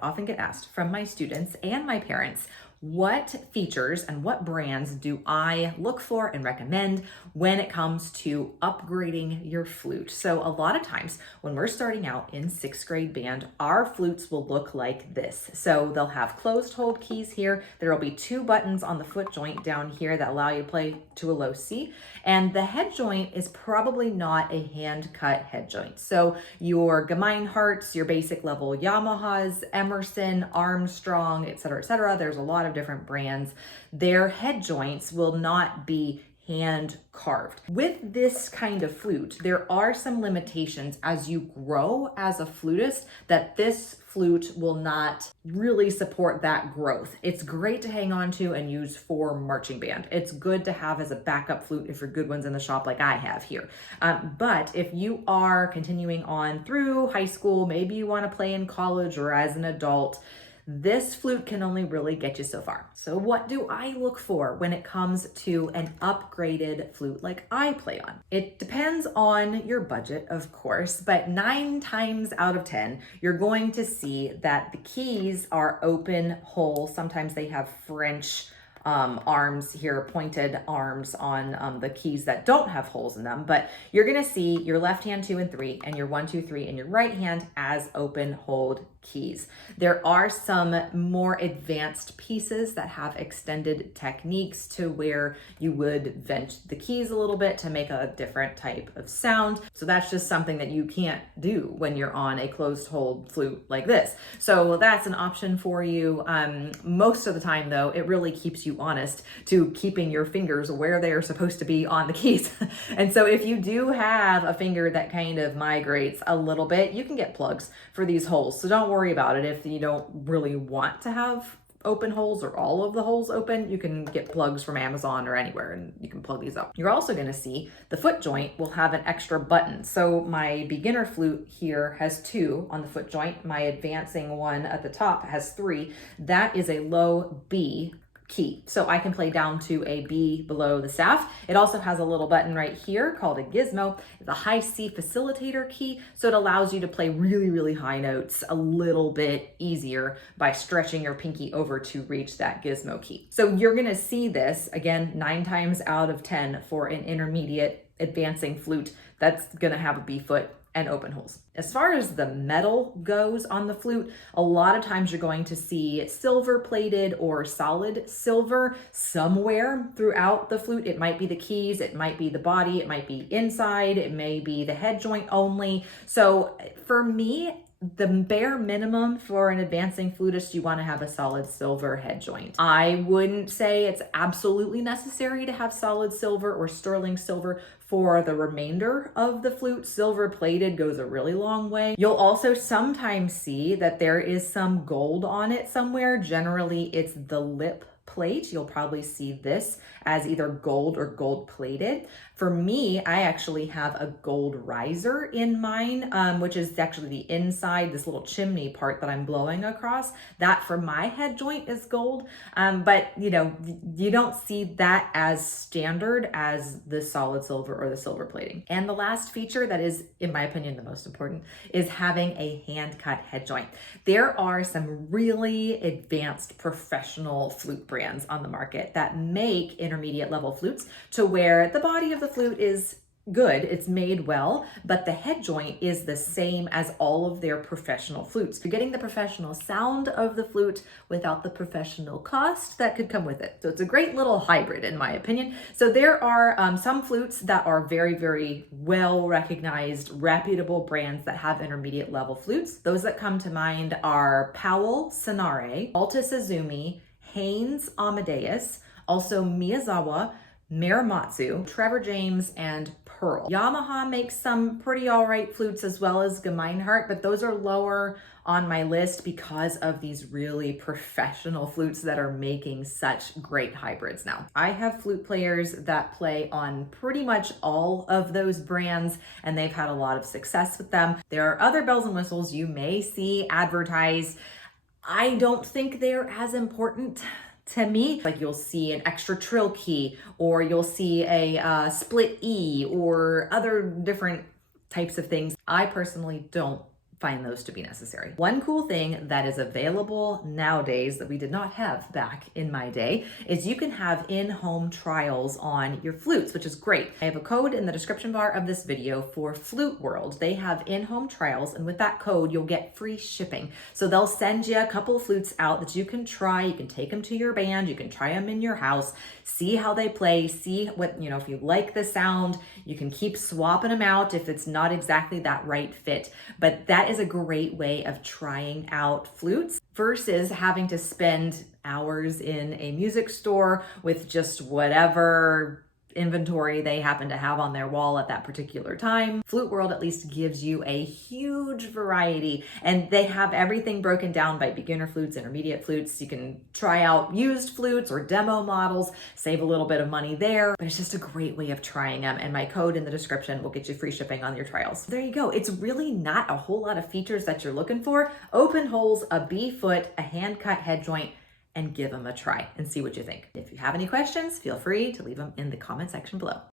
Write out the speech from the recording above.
I often get asked from my students and my parents, what features and what brands do I look for and recommend when it comes to upgrading your flute? So a lot of times when we're starting out in 6th grade band, our flutes will look like this. So they'll have closed hold keys here. There will be 2 buttons on the foot joint down here that allow you to play to a low C. And the head joint is probably not a hand cut head joint. So your Gemeinharts, your basic level Yamahas, Emerson, Armstrong, etc., there's a lot of different brands. Their head joints will not be hand carved. With this kind of flute, there are some limitations as you grow as a flutist that this flute will not really support that growth. It's great to hang on to and use for marching band. It's good to have as a backup flute if you're good ones in the shop like I have here. But if you are continuing on through high school, maybe you want to play in college or as an adult, this flute can only really get you so far. So what do I look for when it comes to an upgraded flute like I play on? It depends on your budget, of course, but 9 times out of 10, you're going to see that the keys are open hole. Sometimes they have French arms here, pointed arms on the keys that don't have holes in them, but you're gonna see your left hand 2 and 3 and your 1, 2, 3 and your right hand as open hold keys. There are some more advanced pieces that have extended techniques to where you would vent the keys a little bit to make a different type of sound. So that's just something that you can't do when you're on a closed hold flute like this. So that's an option for you. Most of the time though, it really keeps you honest to keeping your fingers where they are supposed to be on the keys. And so if you do have a finger that kind of migrates a little bit, you can get plugs for these holes. So don't worry about it if you don't really want to have open holes or all of the holes open. You can get plugs from Amazon or anywhere and you can plug these up. You're also going to see the foot joint will have an extra button. So my beginner flute here has 2 on the foot joint. My advancing one at the top has 3. That is a low B key. So I can play down to a B below the staff. It also has a little button right here called a gizmo. It's a high C facilitator key. So it allows you to play really, really high notes a little bit easier by stretching your pinky over to reach that gizmo key. So you're going to see this again, 9 times out of 10 for an intermediate advancing flute that's going to have a B foot and open holes. As far as the metal goes on the flute, a lot of times you're going to see silver plated or solid silver somewhere throughout the flute. It might be the keys, it might be the body, it might be inside, it may be the head joint only. So for me, the bare minimum for an advancing flutist, you want to have a solid silver head joint. I wouldn't say it's absolutely necessary to have solid silver or sterling silver for the remainder of the flute. Silver plated goes a really long way. You'll also sometimes see that there is some gold on it somewhere. Generally, it's the lip plate. You'll probably see this as either gold or gold plated. For me, I actually have a gold riser in mine, which is actually the inside, this little chimney part that I'm blowing across. That for my head joint is gold. But you know, you don't see that as standard as the solid silver or the silver plating. And the last feature that is, in my opinion, the most important is having a hand cut head joint. There are some really advanced professional flute brands on the market that make intermediate level flutes to where the body of the flute is good, it's made well, but the head joint is the same as all of their professional flutes. You're getting the professional sound of the flute without the professional cost that could come with it. So it's a great little hybrid in my opinion. So there are some flutes that are very, very well recognized, reputable brands that have intermediate level flutes. Those that come to mind are Powell Sonare, Altus Azumi, Haynes Amadeus, also Miyazawa, Muramatsu, Trevor James, and Pearl. Yamaha makes some pretty all right flutes as well as Gemeinhart, but those are lower on my list because of these really professional flutes that are making such great hybrids now. I have flute players that play on pretty much all of those brands and they've had a lot of success with them. There are other bells and whistles you may see advertised. I don't think they're as important to me. Like you'll see an extra trill key, or you'll see a split E, or other different types of things. I personally don't find those to be necessary. One cool thing that is available nowadays that we did not have back in my day is you can have in-home trials on your flutes, which is great. I have a code in the description bar of this video for Flute World. They have in-home trials, and with that code, you'll get free shipping. So they'll send you a couple of flutes out that you can try. You can take them to your band. You can try them in your house, see how they play, see what, if you like the sound. You can keep swapping them out if it's not exactly that right fit. But that is a great way of trying out flutes versus having to spend hours in a music store with just whatever inventory they happen to have on their wall at that particular time. Flute World at least gives you a huge variety, and they have everything broken down by beginner flutes, intermediate flutes. You can try out used flutes or demo models, save a little bit of money there, but it's just a great way of trying them, and my code in the description will get you free shipping on your trials. There you go. It's really not a whole lot of features that you're looking for. Open holes, a B foot, a hand cut head joint, and give them a try and see what you think. If you have any questions, feel free to leave them in the comment section below.